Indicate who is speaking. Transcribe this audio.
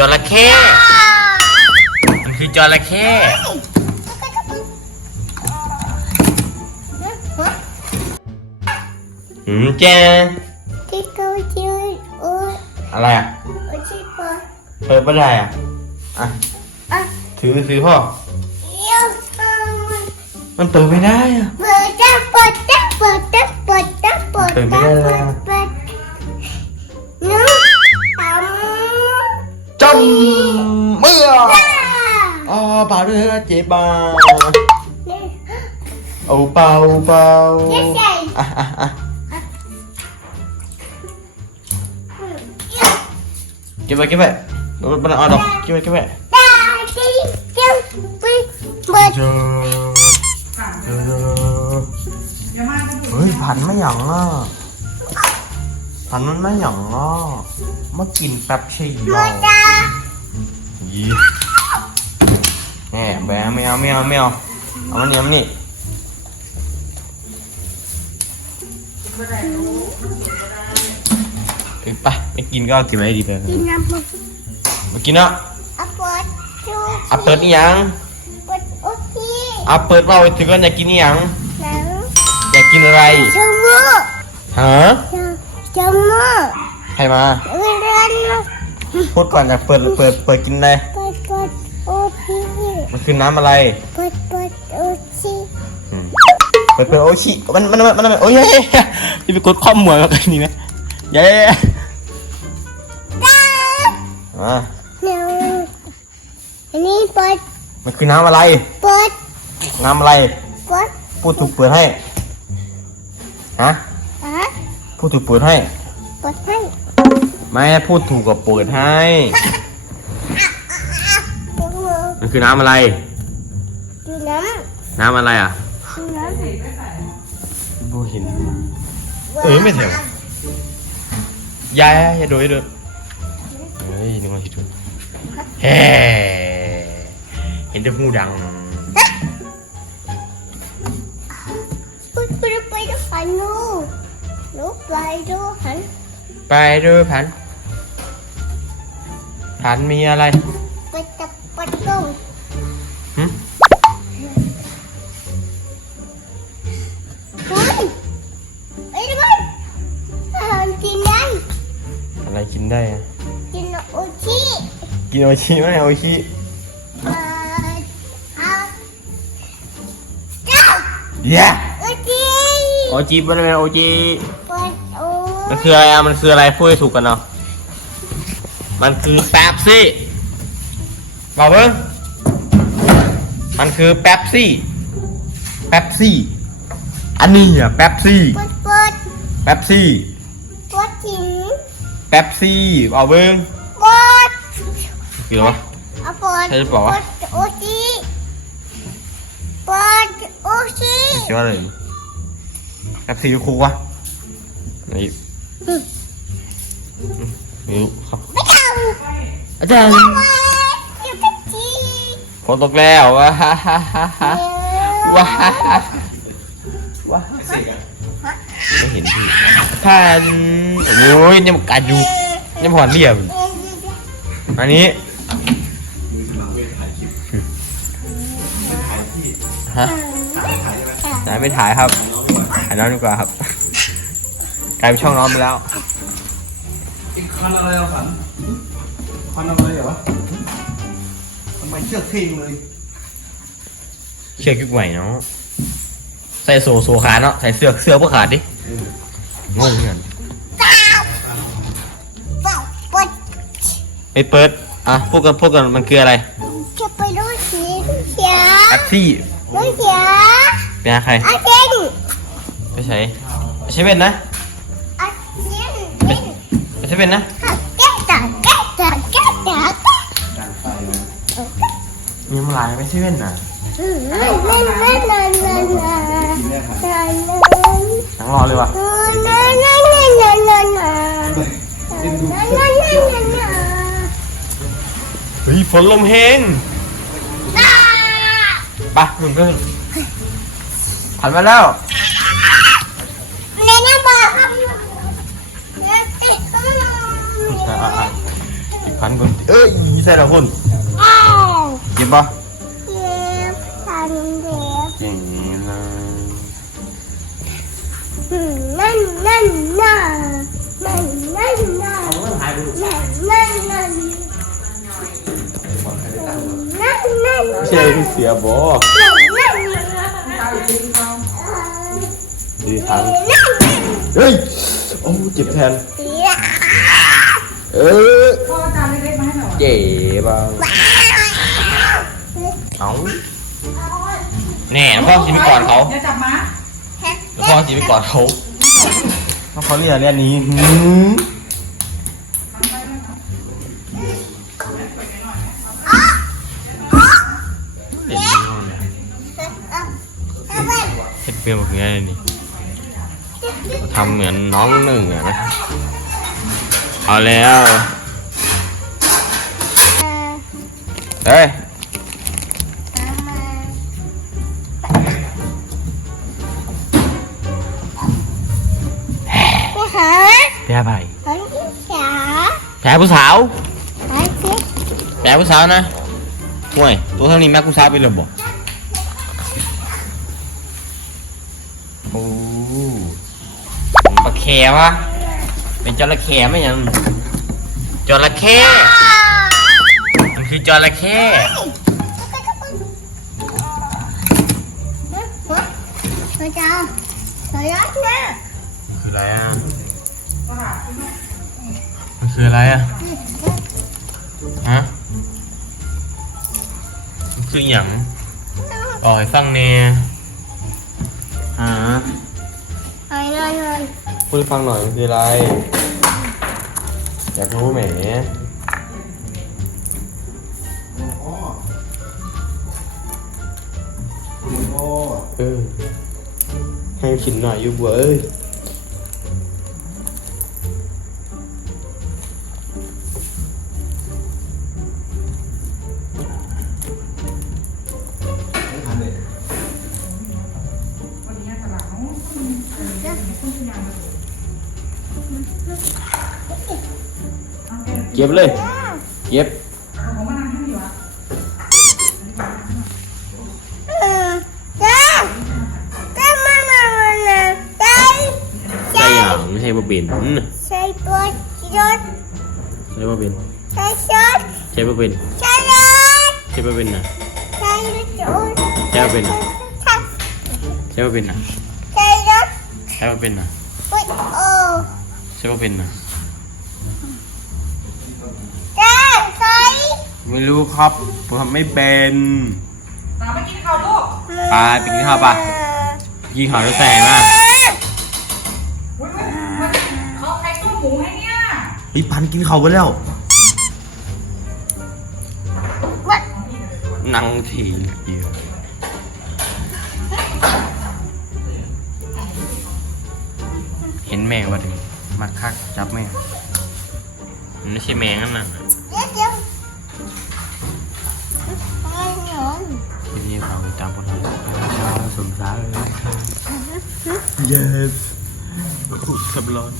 Speaker 1: จระเข้มันคือจระเข้อืมแจ
Speaker 2: ที่เขาชื่อโอ้ย
Speaker 1: อะไรอะ
Speaker 2: โอ้ยชื่อปอ
Speaker 1: เปิดไม่ได้อะอะ
Speaker 2: อะ
Speaker 1: ถือถือพ่อ
Speaker 2: เดี๋ยวเอา
Speaker 1: มันเปิดไม่ได้อะ
Speaker 2: เปิดจ้าเปิดจ้าเปิดจ้าเปิดจ้าเปิด
Speaker 1: เปิดไม่
Speaker 2: จ้า
Speaker 1: ได้
Speaker 2: เปิ
Speaker 1: แล้ว
Speaker 2: ดเปิด
Speaker 1: อ๋อบาเรือเจ็บบาเอาเบาเบา
Speaker 2: เจ๊ใส่
Speaker 1: อะอะอะเก็บไว้เก็บไว้มันเอาดอกเก็บไว้เก็บไว้
Speaker 2: ตาที่เจ้าไปเปิด
Speaker 1: เจอเจอเฮ้ยพันไม่หยั่งอะพันมันไม่หยั่งอะมากินแป๊บชี
Speaker 2: หม
Speaker 1: อะ
Speaker 2: ดจ้า
Speaker 1: ยี่ แหมแบะไม่เอาไม่เอาไม่เอาเอามันนี่เอามันนี่เอ้ยไปไม่กินก็เอาเกินไว้ดีไป
Speaker 2: กินน้ำมัน
Speaker 1: มากินเนาะ
Speaker 2: อะเปิดดู
Speaker 1: อะเปิดนี่ยัง
Speaker 2: เปิดโอเค
Speaker 1: อะเปิดเปล่าถึงกันอยากกินนี่ยัง
Speaker 2: หนัง
Speaker 1: อยากกินอะไร
Speaker 2: ชมพู่
Speaker 1: ฮะ
Speaker 2: ชมพู่
Speaker 1: ใครมา
Speaker 2: เรียนมา
Speaker 1: พูดก่อนอยากเปิดเปิดเปิดกินอะไร
Speaker 2: เปิดเปิดโอเค
Speaker 1: มันคือน้ำอะไร
Speaker 2: เปิดเปิดโอเค
Speaker 1: อืมเปิดเปิดโอชิมันมันมันมันโอ้ยจะไปกดข้อมวยมากันนี่นะเย้
Speaker 2: ตา
Speaker 1: มา
Speaker 2: หนูอันนี้เปิด
Speaker 1: มันคือน้ำอะไร
Speaker 2: เปิด
Speaker 1: น้ำอะไร
Speaker 2: เปิด
Speaker 1: พูดถูกเปิดให้ ฮะ
Speaker 2: อะ
Speaker 1: พูดถูกเปิดให้
Speaker 2: เปิดให้
Speaker 1: ไม่พูดถูกกับเปิดให้
Speaker 2: ดูหนู
Speaker 1: มันคือน้ำอะไร
Speaker 2: ดูน้
Speaker 1: น้ำอะไรอะำ
Speaker 2: ดูน้ำ
Speaker 1: บูเห็น เออไม่เถียงยายอย่าดูอย่าดูเฮ้ยนึกว่าเห็นดูเฮ้เห็นแต่หูดัง
Speaker 2: ไปไปไปดูหันหนูหนูไปดูหัน
Speaker 1: ไปดูผันผันมีอะไร
Speaker 2: ไปจับ ประตู
Speaker 1: หึ
Speaker 2: เฮ้ยไอ้ด้วยอาหารกินได้
Speaker 1: อะไรกินได้อะ
Speaker 2: กินโอชิ
Speaker 1: กินโอชิไหมโอชิ
Speaker 2: เปิดเอาเจ้า
Speaker 1: เย้
Speaker 2: โอชิ
Speaker 1: โอจิเป็นไงโอจิ
Speaker 2: เปิดโอ
Speaker 1: มันคืออะไรอะมันคืออะไรพูดให้ถูกกันเนาะมันคือแป๊บซี่ บอกเพิ่งมันคือแป๊บซี่ แป๊บซี่ อันนี้อะแป๊บซี่
Speaker 2: เปิดเปิด
Speaker 1: แป๊บซี่
Speaker 2: เปิดถิง
Speaker 1: แป๊บซี่บอกเพิ่ง
Speaker 2: เปิด
Speaker 1: คืออะไรวะ
Speaker 2: เอาเปิด
Speaker 1: ใช่หรือเปล่าวะ
Speaker 2: เปิดโอชิเปิดโอชิ
Speaker 1: คิดว่าอะไรแป๊บซี่คูวะนี่ไม่รู้ครับ
Speaker 2: ไม่เอา
Speaker 1: อาจารย์
Speaker 2: เปิดอยู่กับจี
Speaker 1: ฝ นตกแล้วว้าฮ่าฮ่าฮ่าฮ่าว้าฮ่าฮ่าว้าไม่เห็นพี่ท่านโอ้ยเนี่ยมันกัดอยู่เนี่ยผ่อนเรียบอันนี้ฮะไหนไม่ถ่ายครับถ่ายน้องดีกว่าครับกลายเป็นช่องน้องไปแล้ว
Speaker 3: อีกคันอะไรอะสันคันอะไรเหรอทำ ไมเชือกทิ้งเลย
Speaker 1: เชือกยุคใหม่เนาะใส่โซโซขาเนาะใส่เสื้อเสื้อพวกขาดดิงงเหมือนกัน
Speaker 2: เปิดเปิด
Speaker 1: ไปเปิดอะพวกกันพวกกันมันคืออะไร
Speaker 2: จะไปดูสีเสีย
Speaker 1: แอปซี่
Speaker 2: ดูเสีย
Speaker 1: เป็นใคร
Speaker 2: อาเจน
Speaker 1: ไม่ใช่ไม่ใช่เป็นนะ
Speaker 2: อาเจนเป็น
Speaker 1: ไม่ใช่เป็นนะ มีมันลายไม่ใช่เป็นนะ
Speaker 2: ไม่ไม่ไม่นานนานนานนานนาน
Speaker 1: ทั้งรอเลยว่ะ
Speaker 2: นานนานนานนานนานนานนานนาน
Speaker 1: เฮ้ยฝนลมแห้งไปหนึ่งก็ผ่านมาแล้ว
Speaker 2: เนี่ยนะบอกครับ
Speaker 1: อะอะอะพันคนเอ้ยใส่ละคน
Speaker 2: อ้าว
Speaker 1: เก็บปะ
Speaker 2: เจ็บทันเด็บ
Speaker 1: เก่งเลย
Speaker 2: อืมนั่นนั่นน่ะนั่นนั่นน่ะนั่นนั่นนั่นนั่นนั่น
Speaker 1: เชื่อที่เสียบอ
Speaker 2: นั่นนั่นนั่น
Speaker 1: ดีทันเฮ้ยโอ้เจ็บแทนเออ
Speaker 4: พ่อจานเล็กๆมาให้หน่อย
Speaker 1: เจ็บอะ เอาแน่พ่อสิไปก่อนเขา
Speaker 4: อย่าจับม้า
Speaker 1: พ่อสิไปก่อนเขาเพราะเขาเรียกเรียนนี้หืมเด็กนี่มันเฮ็ดเปรี้ยวแบบนี้เลยนี่ทำเหมือนน้องหนึ่งอะนะเอาแล้ว เฮ้ย แพ้ผู้สาว
Speaker 2: หาที่
Speaker 1: แพ้ผู้สาวนะห่วยตัวเท่านี้แม่ผู้สาวไปเลยบ่โอ้ผมปลาแควะเป็นจระเข้ไหมยังจระเข้มันคือจระเข้
Speaker 2: พระเจ้าสวยนะ
Speaker 1: คืออะไรอะมัน คืออะไรอะ ฮะมันคือหยังบอกให้ฟังแน่ฮะ
Speaker 2: ไอ้นอนนอน
Speaker 1: พูดให้ฟังหน่อยมันคืออะไร อยากรู้ไหม
Speaker 3: พ่อ
Speaker 1: เออให้ขินหน่อยอยู่บัวเอ้ย
Speaker 3: เก็
Speaker 1: บเลย เก็บ
Speaker 4: ให้ดีวะ
Speaker 2: เออจ้าจ้ามามามามาจ้า
Speaker 1: ใช่ยางไม่ใช่บะเบน
Speaker 2: ใส่ตัวรถ
Speaker 1: ใช่บะเบน
Speaker 2: ใส่ชุด
Speaker 1: ใช่บะเบน
Speaker 2: ใส่รถ
Speaker 1: ใช่บะเบนนะ
Speaker 2: ใส่รถ
Speaker 1: ใช่บะเบนนะ
Speaker 2: ใส่
Speaker 1: ใช่บะเบนนะ
Speaker 2: ใช่
Speaker 1: บะเบนนะ
Speaker 2: อุ๊ยโอ้
Speaker 1: ใช่บะเบนนะ
Speaker 2: จ้าใส่
Speaker 1: ไม่รู้ครับผมทำไม่เป็น
Speaker 4: ตามไปกินข้าวลูก
Speaker 1: ไปไปกินข้าวปะกินข้าวจะแสงมาก
Speaker 4: อุ๊ยเขาใครต้มหมูให้เนี่ย
Speaker 1: เฮ้ยพันกินข้าวไปแล้ว
Speaker 2: วัด
Speaker 1: นั่งที แมงวะถึงมาคักจับแมงมันไม่ใช่แมงนั่นน่ะ
Speaker 2: เดี๋ยวเดี๋ยวอะไรหนอน
Speaker 1: ทีนี้เราตามพวกเราสมสารเลย yes พูดสับร้อน